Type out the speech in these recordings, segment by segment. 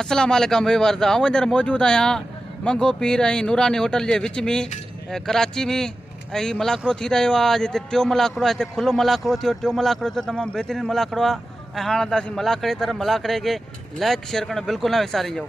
अस्सलाम वालेकुम व्यूअर्स, आऊं अंदर मौजूद आहियां मंगो पीर ऐं नूरानी होटल जे विच में कराची में। ऐं मलाखड़ो थी रहियो आहे। जिते टियों मलाखड़ो आहे, हिते खुलो मलाखड़ो थियो। टियों मलाखड़ो थियो तमामु बहितरीनु मलाखड़ो आहे। ऐं हाणे हलंदासीं मलाखड़े तरफ़। मलाखड़े खे लाइक शेयर करणु बिल्कुलु न विसारिजो।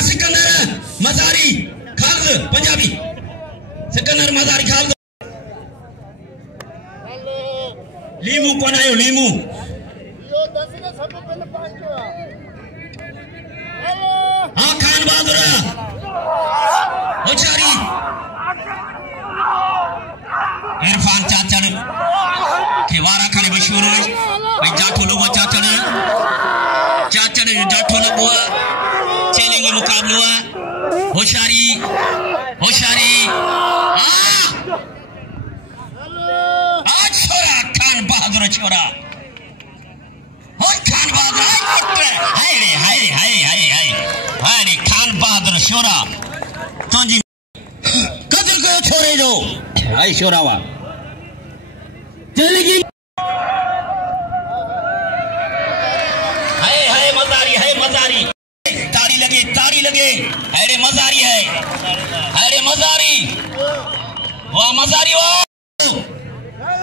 सिकंदर मज़ारी खालद पंजाबी सिकंदर मज़ारी खालद लीमू कौन आयो लीमू हाँ खान बहादुर होशियारी इरफान चाचड़ के वारा खड़े मशहूर हुए भाई जाठो लोगो चाचड़ जाठो लगो चलेंगे मुकाबलो होशियारी होशियारी आज छोरा खान बहादुर छोरा खान बहादुर हाय रे हाय हाय हाय हाय हाय रे खान बहादुर छोरा तुझी कदर करो छोरे जो हाय छोरा वा चलेगी हाय हाय मज़ारी तारी लगे अरे मज़ारी है अरे मज़ारी वाह मज़ारी वाह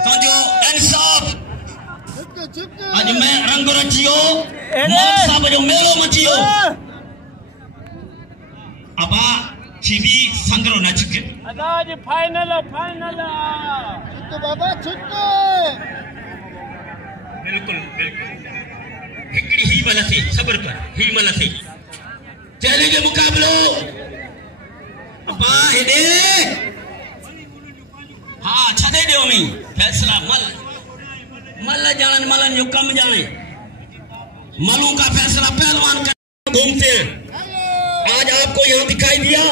तो जो इंसाफ आज मैं रंग रचियो साहब जो मेलो मचियो अबा छिबी संगरो न छिके आज फाइनल छुट्टो बाबा छुट्टो बिल्कुल हिकड़ी ही मल से सब्र कर ही मल से चलेंगे मुकाबलो हेडे हाँ छदे दो मी फैसला मल जाने मलन जो कम जाने मलों का फैसला पहलवान का घूमते हैं। आज आपको यहाँ दिखाई दिया,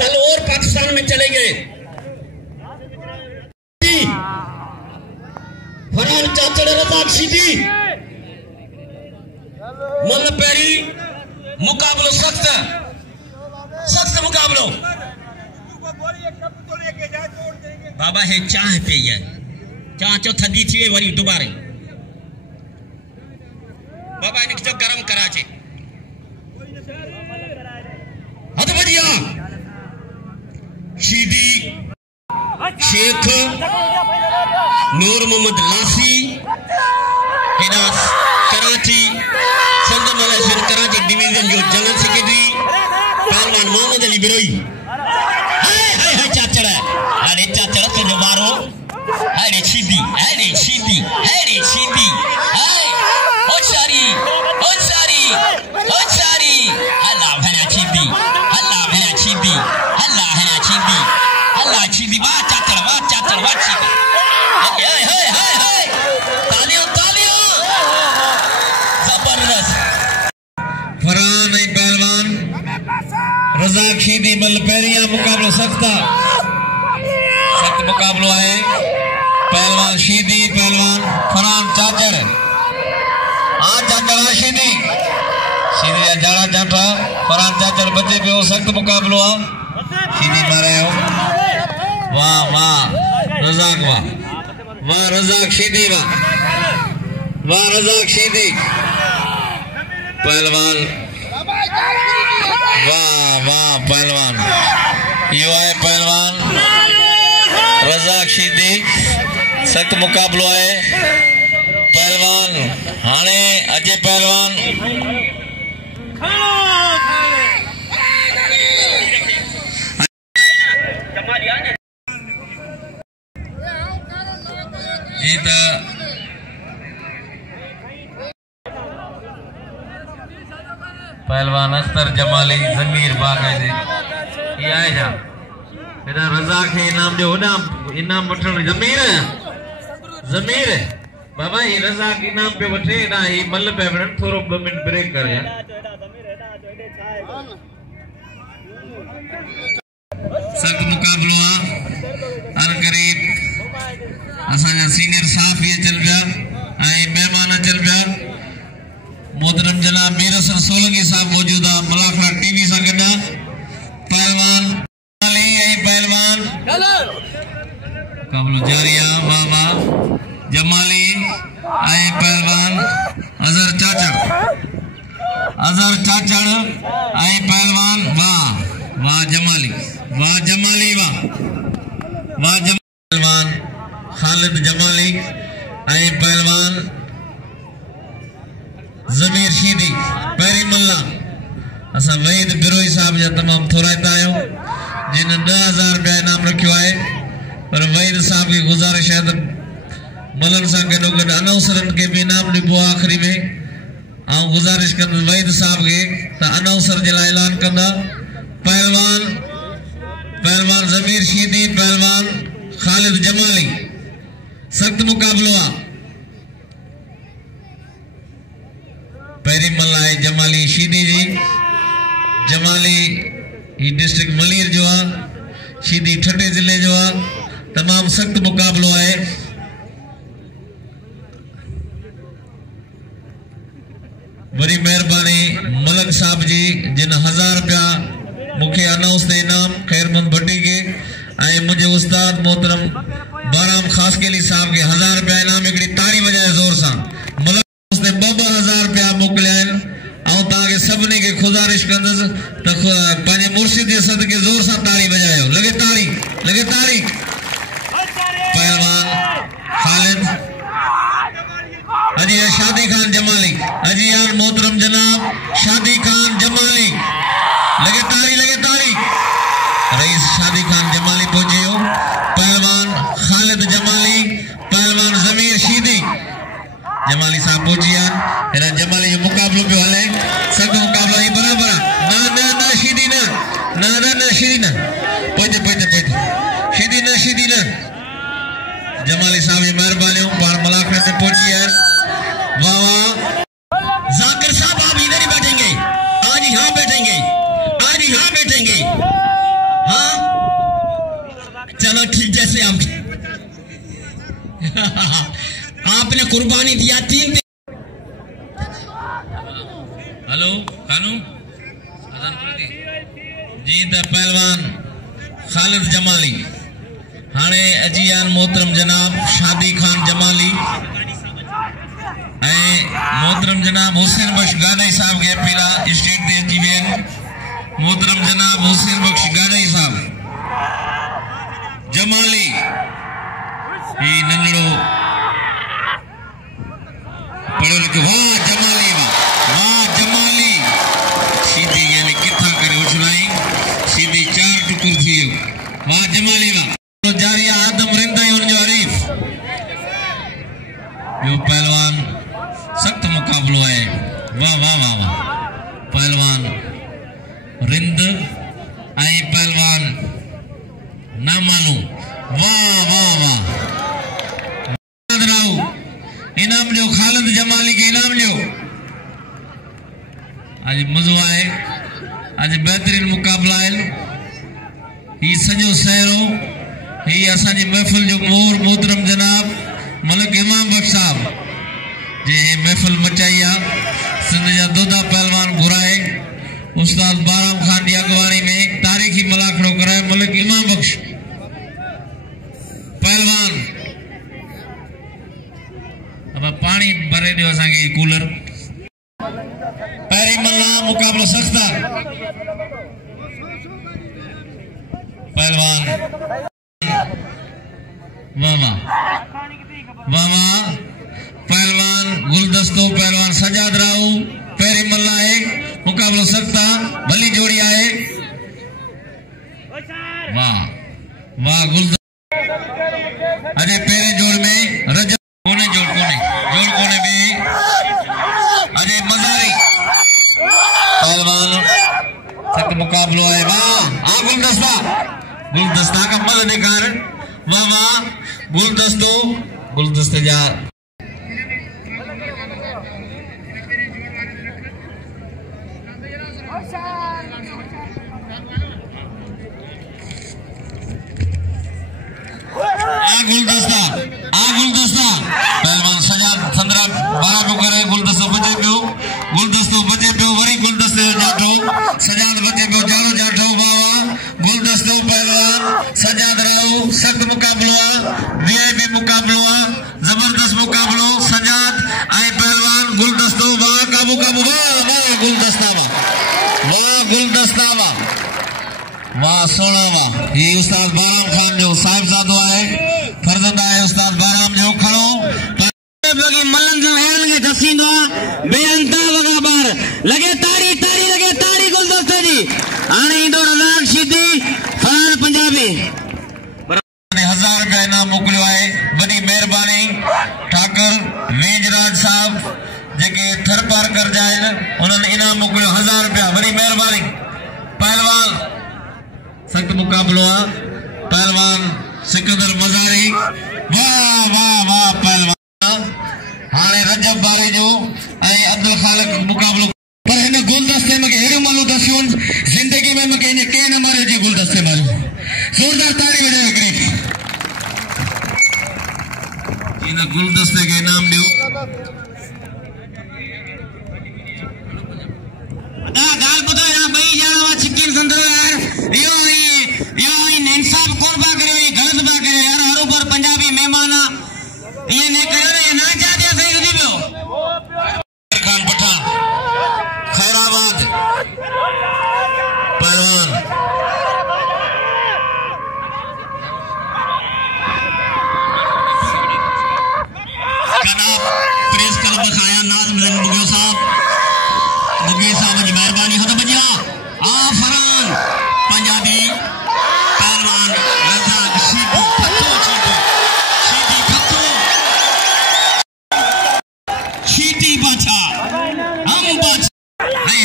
कल और पाकिस्तान में चले गए। फरहान चाचड़ रज़ाक सीधी मल पैरी मुकाबलो सख्त मुकाबलो बाबा है चाह पे है चाह चो थदी थी वरी दोबारे बाबा इनके जो गरम कराचे हद बजिया शीदी शेख नूर मोहम्मद लासी हिदास कराची संजय मलेशियन कराची डिवीजन जो जनरल सेक्रेटरी पहलवान मोहम्मद अली बिरोई हाय हाय हाय चाचड़ अरे चाचड़ तो जो मारो अरे सीधी हाय होशियारी अल्लाह भना सीधी अल्लाह सीधी वाह चाचड़ वाह सीधी हाय तालियां जबरदस्त फरहान पहलवान रज़ाक शीदी मल पैरिया मुकाबलो सख्त मुकाबलो है। पहलवान शीदी पहलवान फरहान चाचड़ चाचड़ शीदी जाड़ा चाटा फरहान चाचड़ बचे पे सख्त मुकाबलो है। शीदी मारे हो वाह रज़ाक वाह रज़ाक शीदी वाह रज़ाक शीदी पहलवान वाह पहलवान यो है पहलवान रज़ाक शीदी सख्त मुकाबलो है। पहलवान हाने अजय पहलवान जीत पहलवान अख्तर जमाली जमीर बाकायदे ये आए जा इधर रज़ाक है इनाम जो इनाम वठण जमीर बाबा ये रज़ाक इनाम पे वठे ना ही मल पे वठण थोरो 2 मिनट ब्रेक कर या सख्त मुकाबलो अन करीब असा सीनियर साफ ये चल गया मेहमान अचन पिया मोहतरम जनाब मीर हसन सोलंकी साहब मौजूद आहे मलाखड़ा टीवी सां गॾु पहलवान पहलवान मुक़ाबलो जारी आहे वाह वाह जमाली पहलवान अजहर चाचड़ पहलवान वाह वाह जमाली वाह पहलवान खालिद जमाली पहलवान जमीर शीदी पैरी मल्ला असा वहीद बिरोई साहब जा तमाम थोराइता आहियूं जिन 10,000 रुपया इनाम रखियो आहे पर वहीद साहब की गुज़ारिश है तो मलन सां गॾो गॾु अनाउंसरनि खे बि इनाम ॾिबो आहे आख़िरी में ऐं गुज़ारिश कंदुसि वहीद साहब खे त अनाउंसर जे लाइ ऐलान कंदा पहलवान जमीर शीदी पहलवान खालिद जमाली सख्त मुकाबलो आहे पैरी मल्ला है जमाली शीदी जी जमाली ही डिस्ट्रिक्ट मलीर जो आहे शीदी ठटे जिले जो आहे तमाम सख्त मुकाबलो है वरी मेहरबानी मलक साहब जी जिन 1000 रुपया मुख्य अनाउंस ते इनाम खैरमंद भट्टी के मुझे उस्ताद मोहतरम बाराम खास केली साहब के 1000 रुपया इनाम एकड़ी ताड़ी बजाए जोर सा मलक उसने 2,000 रुपया मोकलिया के सबने के गुजारिश कंदस त पांजे मुर्शिद के सदके जोर सा ताड़ी बजायो लगे ताड़ी पहलवान खालिद अजी शादी खान जमाली अजी यार मोहतरम जनाब शादी खान जमाली लगे ताड़ी रईस शादी खान जमाली पहुंचे हो पहलवान खालिद जमाली पहलवान जमीर शीदी जमाली साहब पहुंचिया एना जमाली जो मुकाबलो पे हले सब मुकाबला ही बराबर ना शीदी ना शीदी ना पहुंचे शीदी ना जमाली साहब की मेहरबानी पार मलाखड़ा में पहुंची है वाह जाकिर साहब आप इधर ही बैठेंगे आज यहाँ बैठेंगे हाँ चलो ठीक जैसे आपने कुर्बानी दिया 3 दिन हेलो कानू जी द पहलवान खालिद जमाली हाने अजियान मोहतरम जनाब शादी खान जमाली मोहतरम जनाब हुसैन बख्श गानई साहब के पीला स्टेट दे जीवन मोहतरम जनाब हुसैन बख्श गानई साहब जमाली ही नंगड़ो पढ़ो लिखो वाह जमाली सीधी यानी किथा करे उछलाई सीधी 4 टुकुर थी वाह जमाली वाह जारी आदम रिंदा उन जो हरीफ यो पहलवान सख्त मुकाबलो है वाह पहलवान रिंद पहलवान ना मालूम वाह इनाम जो खालिद जमाली के इनाम जो आज मजो आए आज बेहतरीन मुकाबला है ही सजो सहरो ही असांजी महफिल जो मोर मोहतरम जनाब मलक इमाम बख्श साहब जे महफिल मचाई आ सिंध जा दोदा पहलवान घुराए उस्ताद बाराम खान की अगवानी में तारीखी मलाखड़ो कराए मलक इमाम बख्श पहलवान अब पानी भरे दियो असांखे कूलर पैरी मल्ला मुकाबलो सख्त पहलवान वाह पहलवान गुलदस्तो पहलवान सजाद राव पैरी मल्ला है मुकाबलो सख्त भली जोड़ी आए वाह गुलदस्तो अजय पेरे जोड़ में रजत कोने जोड़ कोने में अजय मजारी पहलवान सख्त मुकाबलो है वाह गुलदस्ता का मल दिखार वाह गुलदस्ते जा गुलदस्ता पहलवान सजाद संद्रा मुकाबलो वाह गुलदस्ता वाह सोना वाह। ये उस्ताद बाराम खान जो साहिबजादो है फर्जंद है उस्ताद बाराम जो खड़ो लगे मलंग हेर लगे दसींदो बेअंता वगा बार लगे ताड़ी गुलदस्ता जी आने इंदो रज़ाक शीदी फरान पंजाबी 1000 रुपया इनाम मोकिलियो आहे। वॾी महिरबानी ठाकर वेजराज साहब जेके थर पार कर जाए उन्होंने इनाम मोकिलियो 1000 रुपया वॾी महिरबानी। पहलवान सख्त मुकाबलो आहे पहलवान सिकंदर मज़ारी वाह पहलवान हाणे रजब बारी जो ऐं अब्दुल खालिक मुकाबलो पर हिन गुलदस्ते में हेड़ो मालू दसियो जिंदगी में मूंखे इन के न मारे जी गुलदस्ते में जोरदार ताड़ी वजायो हिकिड़ी इन गुलदस्ते के इनाम ॾियो। गाल ॿुधो या ॿई ॼणा छिकिन संदरो यार इहो इंसाफ कोन बा करियो ये गलत बा करियो यार हरूपर पंजाबी मेहमान ये ने कयो रे ना चाहते सही हुजी पियो खान पठान खैराबाद पहलवान कना प्रेस कर दिखाया नाज़िम बुगियो साहब जी मेहरबानी हो तो बजिया फरान पंजाबी पहलवान रज़ाक शीटी बाचा हम बाचा है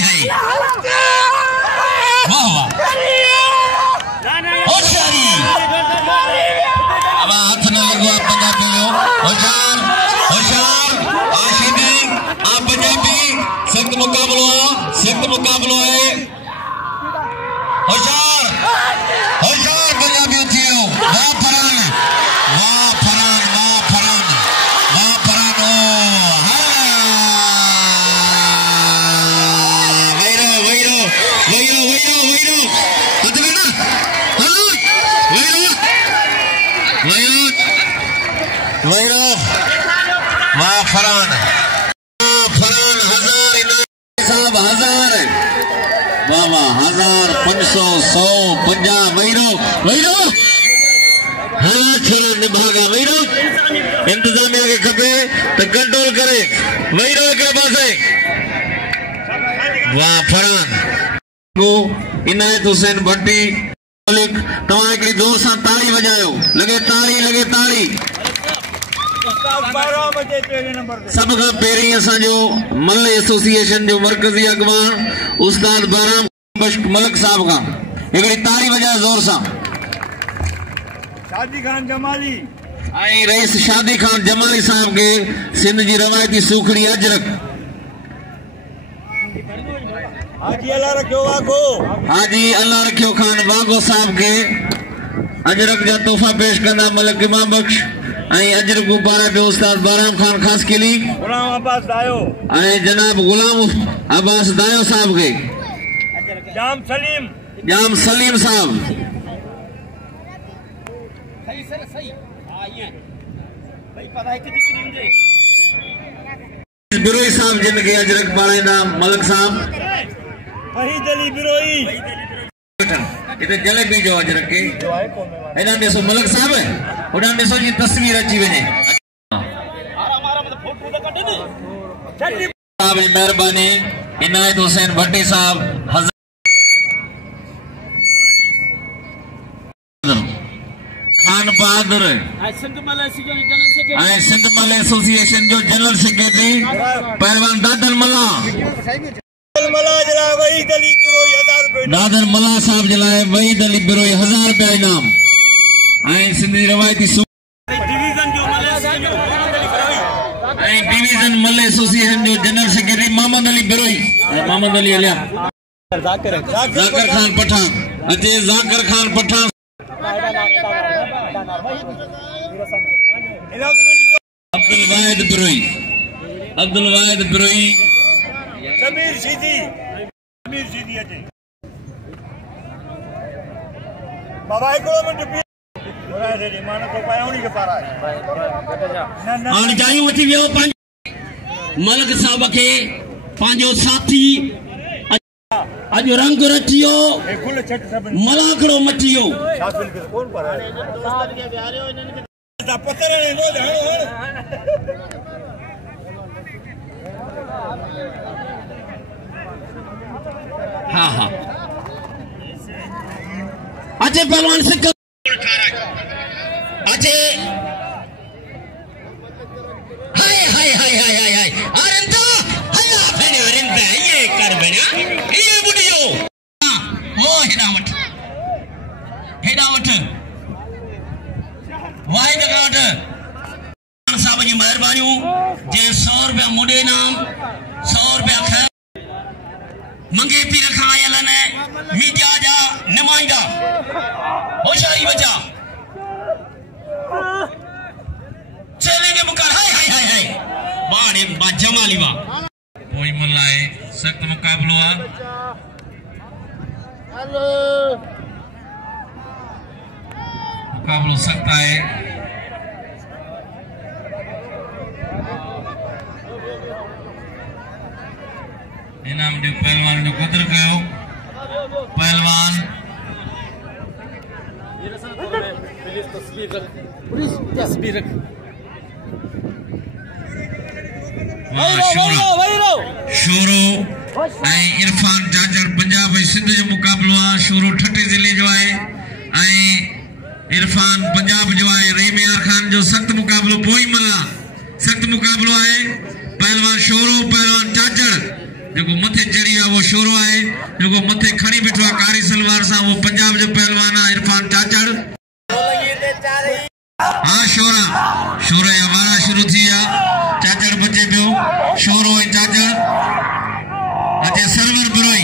वाह होशियारी अब हाथ न लगो पंजाबी लो होशियार आशिदी आप पंजाबी सख्त मुकाबलो है होशियार पंजाबी थियो वाह फरान वाह फरान 1000 वाह 1000 500 100 50 वहीरो हाँ छोरो निभागा वहीरो इंतजामिया के खपे तो कंट्रोल करे वहीरो हिकिड़े पासे वाह फरान इनायत हुसैन भट्टी तव्हां हिकिड़ी जोर सां ताड़ी वॼायो लगे ताड़ी सब खां पहिरीं असांजो मल एसोसिएशन जो मरकज़ी अॻवान उस्ताद बाराम मलक साहब खां हिकिड़ी ताड़ी वॼायो जोर सां शादी खान जमाली ऐं रईस शादी खान जमाली साहब के सिंध जी रवायती सूखड़ी अजरक हाजी अल्लाह रखियो खान वागो साहब के अजरक जा तोहफा पेश कंदा मलक इमाम बख्श अजरक पारा पे उस्ताद बाराम खान खास किली गुलाम अब्बास दायो जनाब गुलाम अब्बास दायो साहब के जाम सलीम साहब बिरोई साहब जिनके अजरक पाराइंदा मलक साहब इधर जलेबी जो अजरक के इन्हां ॾिसो मलक साहब उन्हां ॾिसो जी तस्वीर अची वञे साहब जी मेहरबानी इनायत हुसैन भट्टी साहब खान बहादुर सिंध मल एसोसिएशन जो जनरल सेक्रेटरी पहलवान दादर मला साहब जलाए वहीद अली बिरोई 1000 रुपया इनाम सिंधी रवायती डिवीजन मल एसोसिएशन जो जनरल सेक्रेटरी मोहम्मद अली बिरोई मोहम्मद अली अलिया जाकिर खान पठान अचे जाकिर खान पठान अब्दुल वाहिद बिरोई समीर सीधी अचे बाबा एको मिनट बोला दे मानो को पाउनी के पारा हां जायूं वठी वियो मलक साहब के पांजो साथी अज रंग रचियो मलाकड़ो मचियो हाँ हाँ अचे पहलवान से अचे हाय हाय हाय हाय हाय हाय अरिंदा हल्ला भेने अरिंदा ये कर भेना ये बुढ़ियो वो हिदावट वाई जगराट साहब जी मेहरबानी जे 100 रुपया मुडे नाम 100 रुपया खैर मंगे पी रखा आयल ने मीडिया जा नुमाइंदा होशियारी बचा चलेंगे मुकार हाय हाय हाय हाय बाड़े बा जमाली बा कोई मल्लाए सख्त मुकाबलो आ हेलो मुकाबलो सख्त है इनाम जो पहलवान जो कदर कयो पहलवान तस्वीर रख शोरो इरफान जाजर पंजाब सिंध जो मुकाबलो है शोरो ठटे जिले जो है इरफान पंजाब जो है रहीम यार खान जो सख्त मुकाबलो पोई मल्ला सख्त मुकाबलो है पहलवान शोरो पहलवान जाजर जो मथे चढ़ी है वो शोरो है जो मथे खड़ी बैठो है कारी सलवार सा वो पंजाब जो पहलवान है इरफान जाजर हाँ शोरा हमारा शुरू थी चाचड़ बचे पियो शोरो चाचड़ अचे सर्वर बिरोई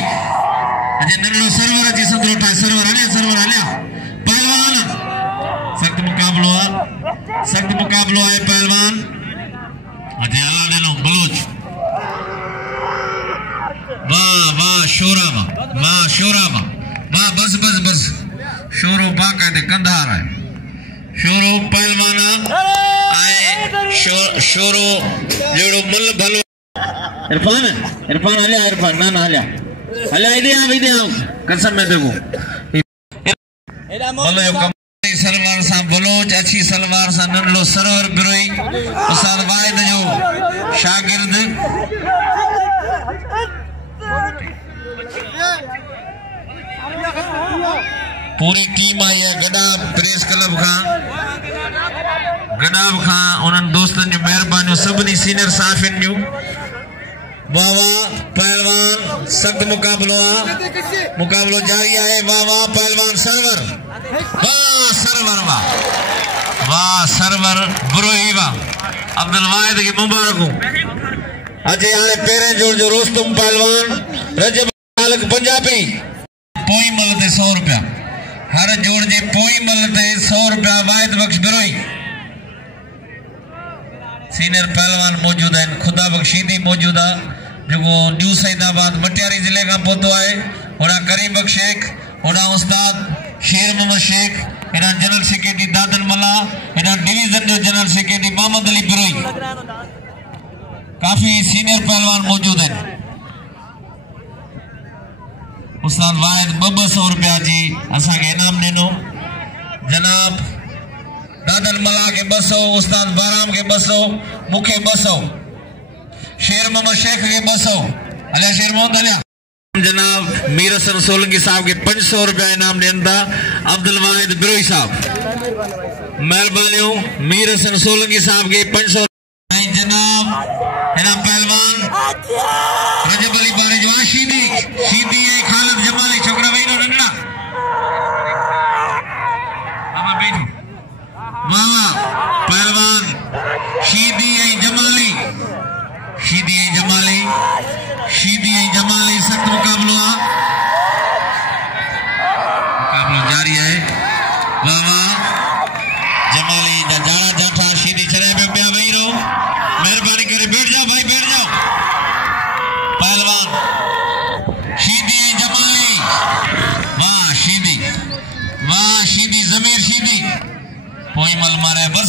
अचे नंढो सर्वर अची संदरो ठाए सर्वर हलिया पहलवान सख्त मुकाबलो है पहलवान अचे हला देनो बलोच वाह शोरा वाह बस शोरो बाकायदे कंधार है शोरो पहलवान आए शोरो जोड़ो मुल भलो इरफान ना हलिया इदे कसम में देखो भलो यो कम सलवार सा बलोच अच्छी सलवार सा नंढो सरवर बिरोई उस्ताद वाहिद जो शागिर्द पूरी टीम आई है गडा प्रेस क्लब का उन्हनि दोस्तन जो मेहरबानी सभी सीनियर साफिन जो वाह पहलवान सख्त मुकाबलो जारी है वाह पहलवान सरवर बुरोही वाह अब्दुल वाहिद की मुबारक अजय आने पेरे जोड़ जो रोस्तुम पहलवान रजब मालिक पंजाबी पोई मलते 100 रुपया हर जोड़ जे पोई मलते 100 रुपया वाहिद बख्श बिरोई सीनियर पहलवान मौजूद है खुदा बख्शीदी मौजूद है जो न्यू सैदाबाद मटियारी जिले का पोतो है ओड़ा करीम बख्श शेख ओड़ा उस्ताद शेर मोहम्मद शेख इना जनरल सेक्रेटरी दादन मला इना डिवीजन जो जनरल सेक्रेटरी मोहम्मद अली बिरोई काफी सीनियर पहलवान मौजूद है उस्ताद वाहिद 200 रुपया जी असा के इनाम देनो जनाब दादन मला के 200 उस्ताद बाराम के 200 मुखे 200 शेर मोहम्मद शेख के 200 अलिया शेर मोहम्मद अलिया जनाब मीर हसन सोलंकी साहब के 500 रुपया इनाम देंदा अब्दुल वाहिद बिरोई साहब मेहरबानी मीर हसन सोलंकी साहब के 500 जनाब इनाम पहलवान रजब अली बारे जो शीदी है खालिद जमाली छोकरा भाई नो नंगड़ा बाबा बैठो वाह पहलवान शीदी है जमाली सख्त मुकाबलो जारी है वाह जमाली जाड़ा जाठा शीदी चले पे पिया वही रहो मेहरबानी करे बैठ जाओ भाई बैठ जाओ पहलवान शीदी जमाली वाह शीदी जमीर शीदी कोई मल मारे बस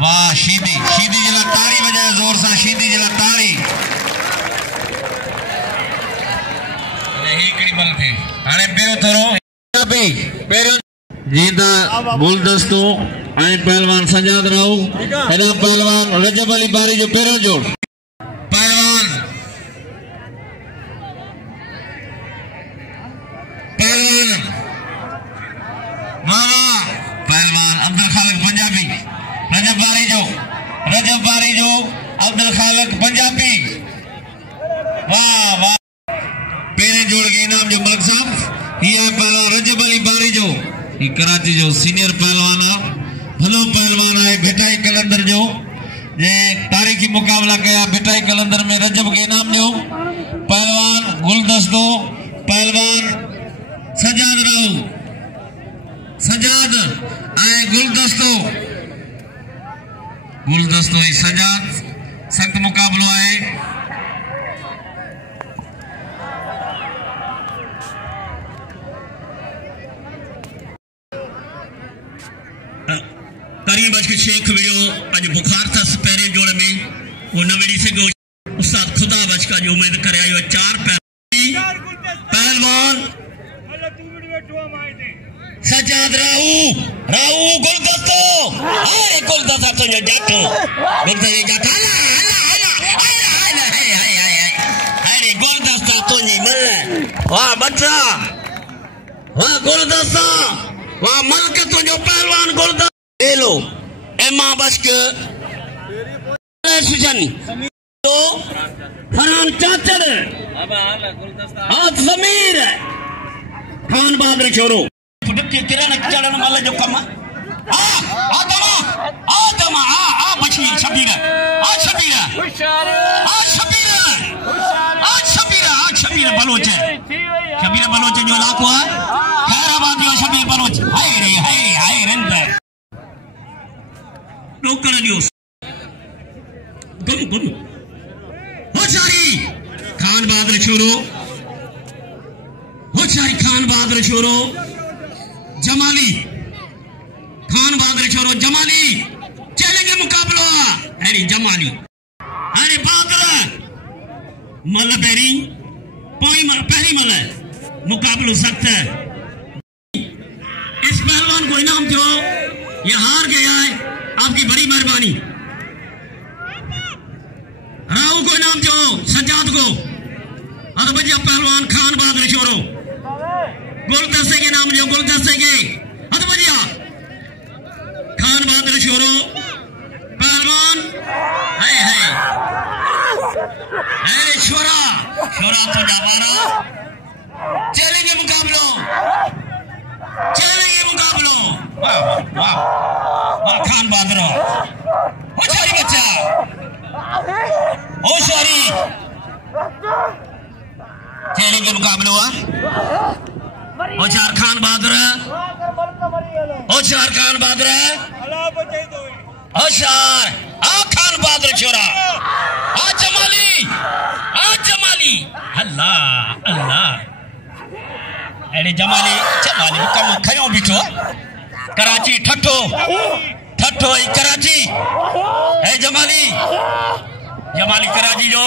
वाह शीदी जला ताड़ी बजाए रशीदी जला तारी हिकड़ी बल थे हाने पेरो थरो पंजाबी पेरो जीता गुलदस्तो ऐं पहलवान सजाद राव हेना पहलवान रजब अली बारी जो पेरो जोड़ पहलवान मामा पहलवान अब्दुल खालिक पंजाबी रजब बारी जो अब्दुल खालिक पंजाबी वाह वाह पेरे जोड़ के इनाम जो मलिक साहब ये पहलवान रजब अली बारी जो ये कराची जो सीनियर पहलवान है भलो पहलवान है भेटाई कलंदर जो जे तारीखी मुकाबला कया भेटाई कलंदर में रजब के इनाम जो पहलवान गुलदस्तो पहलवान सजाद राव सजाद आए गुलदस्तो ही सजाद सख्त मुकाबलो आए करीब अज के शेख विड़ियो अज बुखार था पहरे जोड़ में वो न विड़ी से उस्ताद खुदा बच का जो उम्मीद करे आयो 4 पहलवान सजाद राऊ गुलदस्तो अरे गुलदस्ता तो जो जाटो गुलदस्ता जाटा अरे गुलदस्ता तो नहीं मैं वाह बच्चा वाह गुलदस्ता वाह मलक तो जो पहलवान गुलदस्ता ले लो एमा बस के सुजन तो फरहान चाचड़ आज जमीर खान बहादुर छोरो के किरण चढ़न वाला जो कम आदमा बची शबीर बलोच जो इलाको है खैराबाद जो शबीर बलोच हाय रंद टोकड़ दियो गुम होशारी खान बहादुर छोरो जमाली खान बहादुर छोरो जमाली चलेंगे मुकाबलो अरे जमाली अरे बहादुर मल पहली मल मुकाबलो सख्त है इस पहलवान को इनाम दो ये हार गया है आपकी बड़ी मेहरबानी राव को इनाम दो सज्जाद को और भैया पहलवान खान बहादुर छोरो गुलदस्ते के नाम लियो गुलदस्ते के भैया खान बहादुर छोरो पहलवान अरे छोरा तो जाबारा चलेंगे मुकाबलो वाह खान बहादुर होशियारी बच्चा होशियारी चलेंगे मुकाबलो होशियार खान बहादुर होशियार खान बहादुर छोरा आ जमाली अल्लाह अरे जमाली कम खयो बीठो कराची ठठो कराची है जमाली कराची जो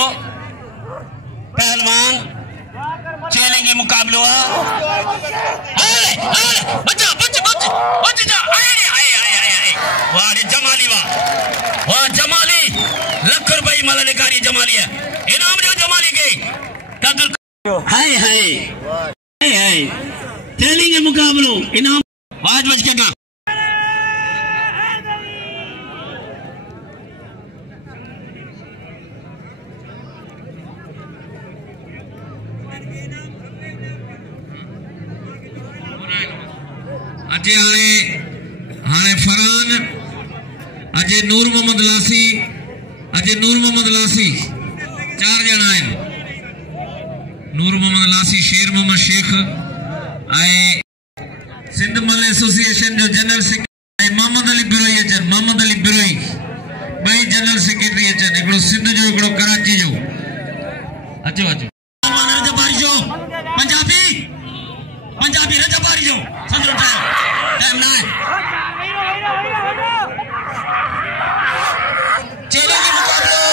पहलवान चलेंगे मुकाबलो बच जा वाह जमाली वाह जमाली लाख रुपए मलानिकारी जमाली है इनाम जो जमाली के हाय चलेंगे मुकाबलो इनाम आज बच के अजय हाणे फरहान अजय नूर मोहम्मद लासी 4 ॼणा आहिनि नूर मोहम्मद लासी शेर मोहम्मद शेख सिंध मल एसोसिएशन जो जनरल सेक्रेटरी मोहम्मद अली बिरोई ॿई जनरल सेक्रेटरी अचनि हिकिड़ो सिंध जो हिकिड़ो कराची जो अचो पंजाबी रजबारी जो सॼो टाइम ना है चलेंगे मुकाबलो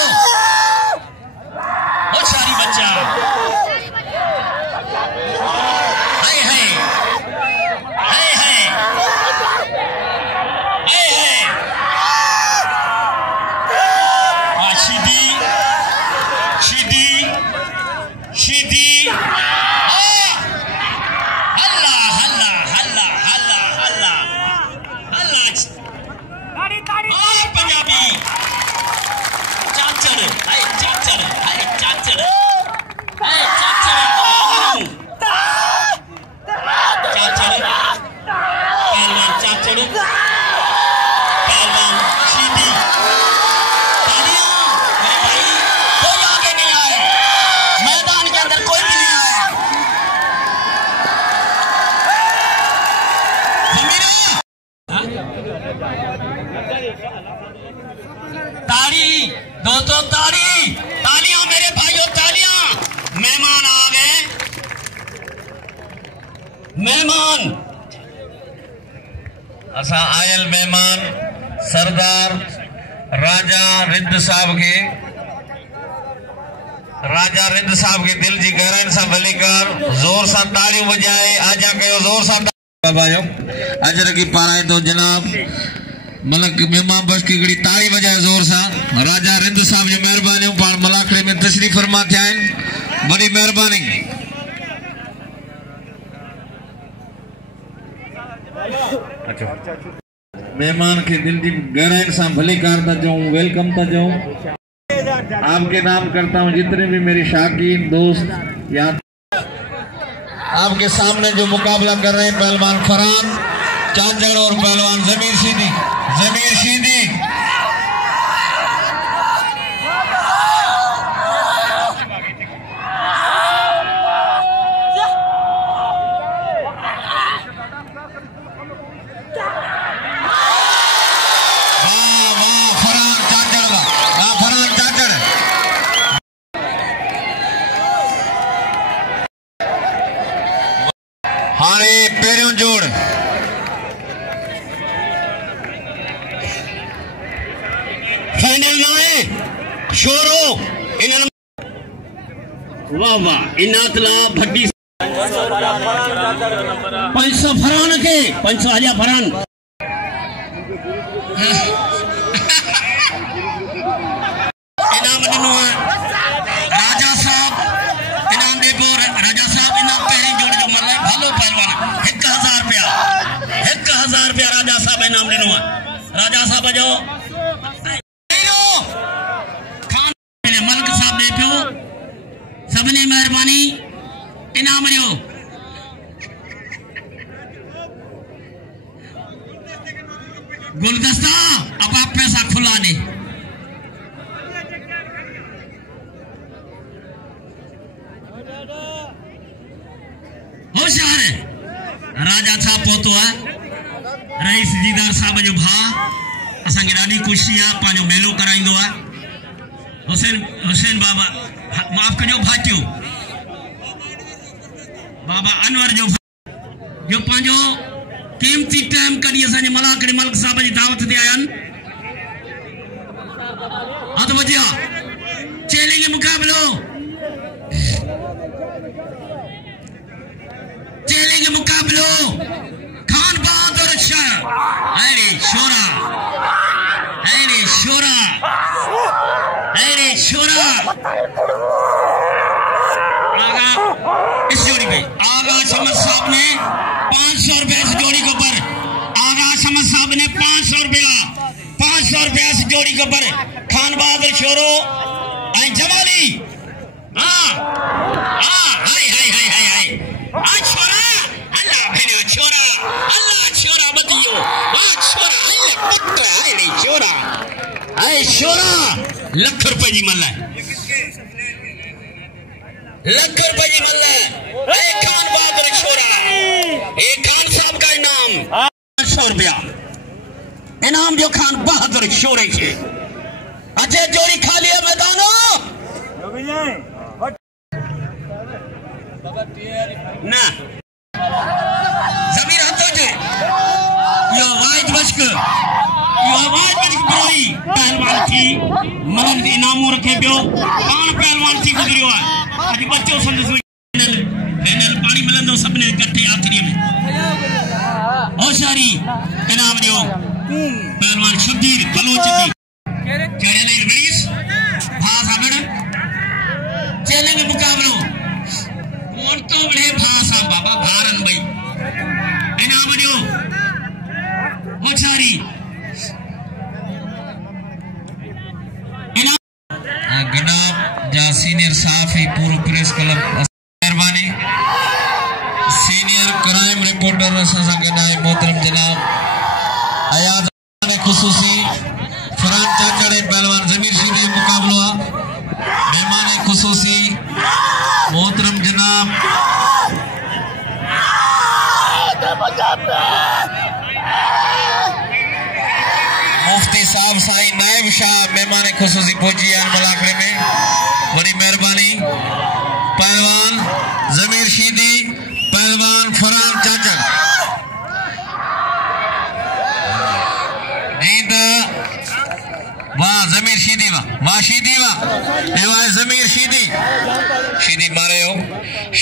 मेहमान असा आयल मेहमान सरदार राजा रिंद साहब के दिल जी गहराइन सां भली कर जोर सां ताड़ियों बजाए आजा कयो जोर सां बाबा जो अजर की पाराए तो जनाब मलक मेहमान बस की गड़ी ताड़ी बजाए जोर सां राजा रिंद साहब जी मेहरबानी पाण मलाखड़े में तशरीफ फरमा थिया आहिनि बड़ी मेहरबानी। मेहमान के दिल की गहराई से भली कार था जाऊं वेलकम था जाऊं आपके नाम करता हूं जितने भी मेरे शाकीन दोस्त यहाँ आपके सामने जो मुकाबला कर रहे हैं पहलवान फरहान चांचड़ और पहलवान जमीर शीदी हाणे पहिरियों जोड़ फाइनल ना है शोरो इन वाह वाह इनातला भट्टी 500 फरहान के 500 आजा फरहान इनाम दिनो राजा साहब इनाम देखो राजा साहब इनाम पहली जोड़ जो मल्ला भलो पहलवान 1000 रुपया राजा साहब इनाम दिनो राजा साहब जो खान मलक साहब दे पियो सबने मेहरबानी इनाम जो गुलदस्ता अब आप पैसा खुला दे होशियार राजा साहब पहुतो है रईस दीदार साहब जो भा असांखे ॾाढी ख़ुशी आहे पंहिंजो मेलो कराईंदो आहे हुसैन बाबा माफ़ कजो भाटियो बाबा अनवर जो पंहिंजो कीमती टाइम कढी असांजे मलाकड़ी मलक साहब जी दावत ते आया आहिनि हथ वधिया चैलेंज मुकाबलो खान बहादुर शाह अरे शोरा आगा इस जोड़ी पे आगा शमस साहब ने 500 रुपया इस जोड़ी के ऊपर आगा शमस साहब ने 500 रुपया इस जोड़ी के ऊपर खान बहादुर शोरो जमाली हाँ हाय छोरा अल्लाह भेड़ो छोरा बतियो वाह छोरा पुत्र छोरा लख रुपए जी मल्ला खान बहादुर छोरा खान साहब का इनाम 500 रुपया इनाम जो खान बहादुर छोरे के अजय जोड़ी खाली है मैदानो ना जमीर हथो जे यो वाइट बचक ब्रोई पहलवान थी मरन इनामो रखे पियो पान पहलवान थी गुजरियो है आज बच्चो संदस फाइनल पानी मिलंदो सबने इकट्ठे आखिरी में होशियारी इनाम दियो पहलवान शब्बीर बलोच जी केड़े ले रईस भा साबड़ चैलेंज मुकाबलो कौन तो बड़े भा सा बाबा भारन भाई इनाम दियो होशियारी गडाब जा सीनियर साफी पूर्व प्रेस क्लब मेहरबानी सीनियर क्राइम रिपोर्टर मोहतरम जनाब अयाज खुसूसी फरहान चाचड़ पहलवान जमीर शीदी मुकाबलो मेहमान खुसूसी मोहतरम जनाब मुफ्ती साहब साईं नायब शाह मेहमान खुसूसी पहुंची है मलाकड़े में बड़ी मेहरबानी पहलवान जमीर शीदी पहलवान फरहान चाचा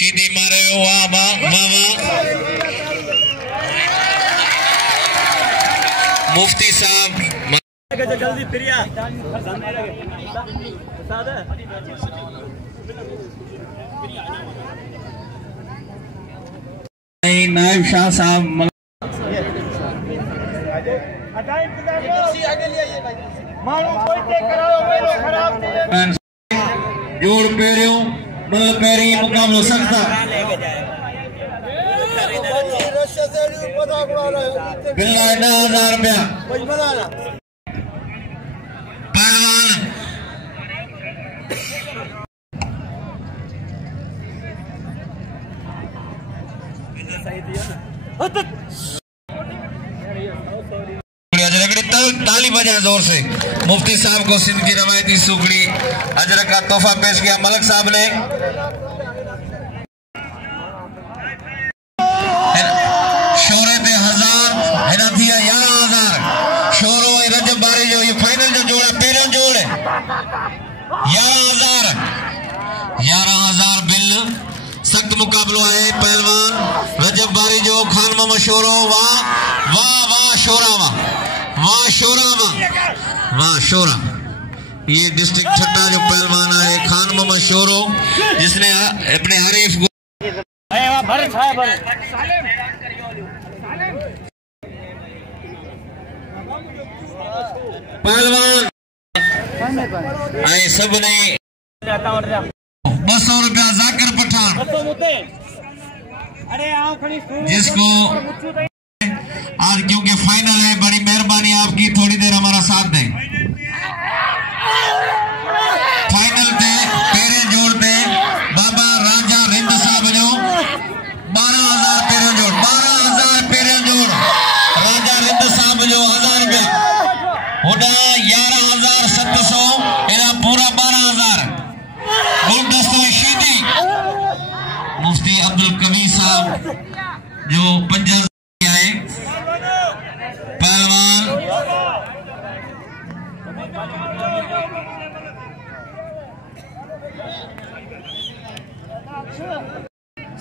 शीदी मारे हो वाह वाह वाह वाह मुफ्ती साहब जल्दी प्रिया नायब शाह साहब जोड़ पेरियों मल पेरी मुकाबलो सख्ता बिल्ला 10,000 रुपया ताली बजाएं जोर से। मुफ्ती साहब को सिंध की रवायती सुगड़ी अजरक का तोहफा पेश किया मलक साहब ने। शोरे पे 1000 हिना थी 11,000 शोरो ऐं रजब बारी जो ये फाइनल जो जोड़ा पहिरियों जोड़ 11,000 बिल सख्त मुकाबलो है। पहलवान रजब बारी जो खान मोहम्मद शोरो वाह वाह वाह शोरा वाह वाह शोरा वाह शोरा। ये डिस्ट्रिक्ट छठा जो पहलवान है खान मोहम्मद शोरो जिसने अपने हरीफ को पहलवान सब ने 200 रुपया जाकिर पठान जिसको आज क्योंकि फाइनल है बड़ी मेहरबानी आपकी थोड़ी देर हमारा साथ दें। फाइनल पे पेरे जोड़ पे बाबा राजा रिंद साहब जो 12,000 पेरे जोड़ 12,000 पेरे जोड़ राजा रिंद साहब जो 1000 रुपया होड़ा 11,700 एरा पूरा 12,000 गुलदस्तो शीदी मुफ्ती अब्दुल कबीर साहब जो 50 आए। पहलवान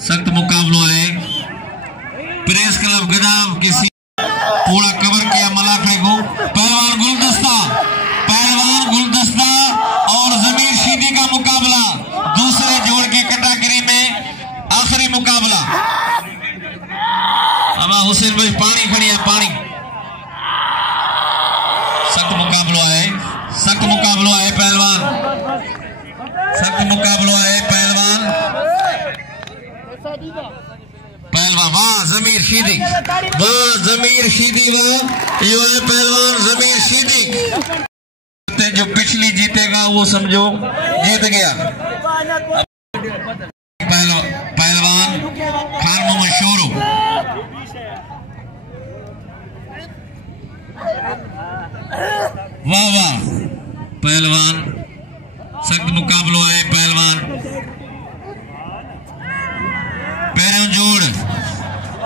सख्त मुकाबलो है। प्रेस क्लब गदाब किसी पूरा कवर किया मलाखड़े को। पहलवान गुलदस्ता और जमीर शीदी का मुकाबला दूसरे जोड़ के कैटेगरी में आखिरी मुकाबला। अब हुसैन भाई पानी खड़ी है पानी। सख्त मुकाबलो है पहलवान सख्त मुकाबलो है पहलवान वाह जमीर शीदी वाह यो है पहलवान जमीर शीदी जो पिछली जीतेगा वो समझो जीत गया। पहलवान खान मोहम्मद शोरो वाह वाह पहलवान सख्त मुकाबलो है पहलवान पैरों जोड़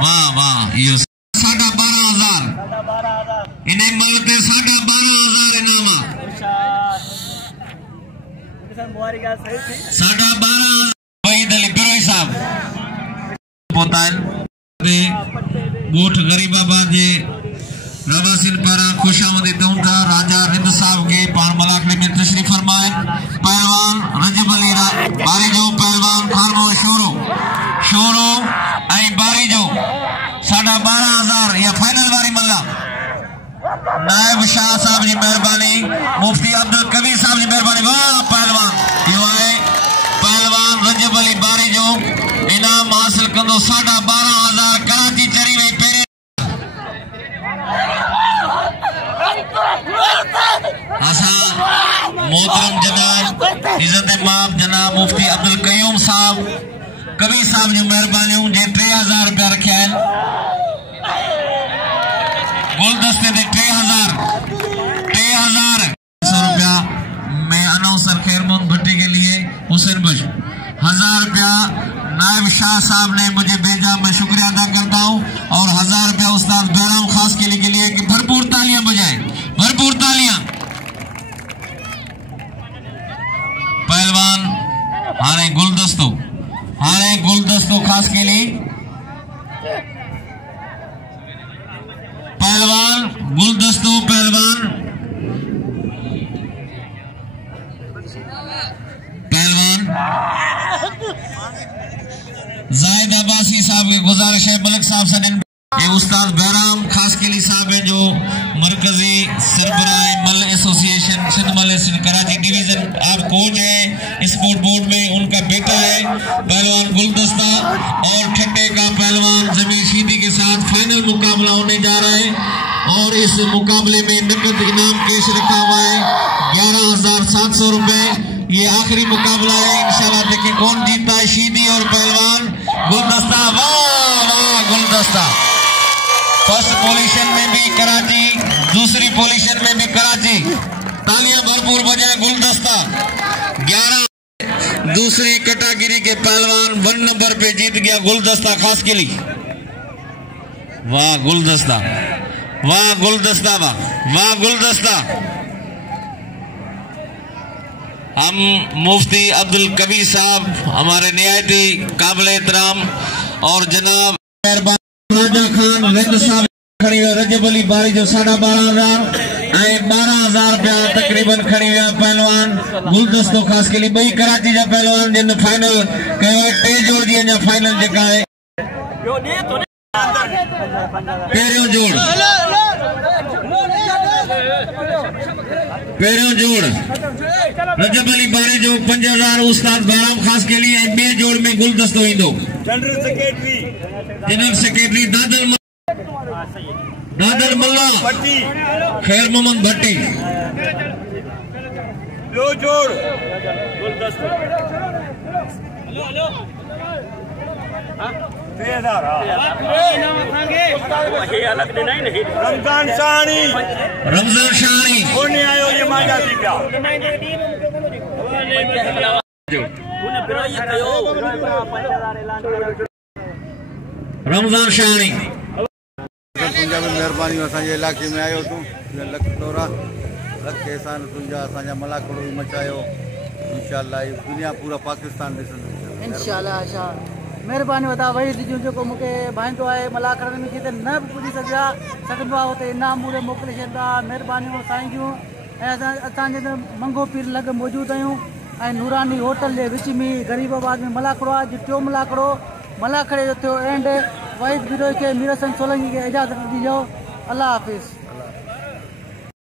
वाह वाह यो 12,500 इन्हें मिलते 12,500 इनामा 12,500 वहीद अली बिरोई साहब पोताल गोठ गरीबाबाद जे रवासिन पर खुशामदी दूं था राजा रिंद साहब के पान मलाखड़े में तशरीफ फरमाए। पहलवान रजब अली बारी जो पहलवान खान शोरो ऐं बारी जो 12,500 या फाइनल वारी मल्ला नायब शाह साहब जी मेहरबानी मुफ्ती अब्दुल कबीर साहब जी मेहरबानी वाह पहलवान यो है पहलवान रजब अली बारी जो इनाम हासिल कंदो 12,500 कराची चरी वही पेरे मोहतरम जनाब इज्जत माफ जनाब मुफ्ती अब्दुल कयूम साहब कबीर साहब जो मेहरबानी जे 3,000 रुपया रखा है गुलदस्ते दे 3,000 रुपया मैं अनाउंसर खैरमोहन भट्टी के लिए हुसैन बश 1,000 रुपया नायब शाह साहब ने मुझे भेजा मैं शुक्रिया अदा करता हूँ और 1,000 रुपया उस्ताद बैराम खास के लिए कि भरपूर तालियां बजाएं भरपूर तालियां। पहलवान हारे गुलदस्तो हाणे गुलदस्तो खास केली पहलवान गुलदस्तो पहलवान जाहिद अब्बासी साहब की गुजारिश है मलिक साहब से ये उस्ताद बहराम खास केली साहब है जो मरकजी सरबराह मल एसोसिएशन सिंध मल कराची डिवीजन आप कोच है स्पोर्ट बोर्ड में, उनका बेटा है पहलवान गुलदस्ता और ठट्टे का पहलवान जमीर शीदी के साथ फाइनल मुकाबला होने जा रहा है और इस मुकाबले में नकद इनाम कैश रखा हुआ है 11,700 रुपए। ये आखिरी मुकाबला है, इंशाल्लाह देखें कौन जीतता है, शीदी और पहलवान गुलदस्ता। वाह गुलदस्ता फर्स्ट पोजीशन में भी कराची, दूसरी पोजीशन में भी कराची, तालियां भरपूर बजाए गुलदस्ता। 11 दूसरी कैटेगरी के पहलवान 1 नंबर पे जीत गया गुलदस्ता खास के लिए। वाह गुलदस्ता, वाह गुलदस्ता, वाह गुलदस्ता। हम मुफ्ती अब्दुल कबीर साहब हमारे निहायती काबिल एहतराम और जनाब राजा खान रिंद साहब खड़ी हुआ रजब अली बारी जो 12,500 12,000 रुपया तकरीबन खड़ी हुआ पहलवान गुलदस्तो खास के लिए बई कराची जा पहलवान जिन फाइनल कयो 3 जोड़ दिए जा फाइनल जेका है पहिरियों जोड़ रजब अली बारी जो 5,000 उस्ताद बहराम खास के लिए, 2 जोड़ में गुलदस्तो इंदो जनरल सेक्रेटरी दादल मल्ला खैर मोहम्मद भट्टी। 2 जोड़ गुलदस्तो 3,000 रमजान शानी आयो ये माजा थी क्या रमजान शानी तुंहिंजा बि महिरबानी असांजे इलाइक़े में आयो तूं लख तोरा लख एहसान तुंहिंजा असांजा मलाकड़ो बि मचायो इंशाअल्लाह दुनिया पूरा पाकिस्तान ॾिसंदो इंशाअल्लाह। महिरबानी वॾा वही ॾिजो जेको मूंखे भाईंदो आहे मलाखड़नि में जिते न बि पुॼी सघंदो आहे हुते इनाम मूरे मोकिले छॾींदा। महिरबानियूं साईं जूं। ऐं असांजे मंगो पीर लॻ मौजूदु आहियूं ऐं नूरानी होटल जे विच में गरीबाबाद में मलाखड़ो आहे। अॼु 2 मलाखड़ो मलाखड़े जो थियो एंड वाहिद बिरोई खे मीर हसन सोलंकी खे इजाज़त ॾिजो। अल्लाह हाफ़िज़।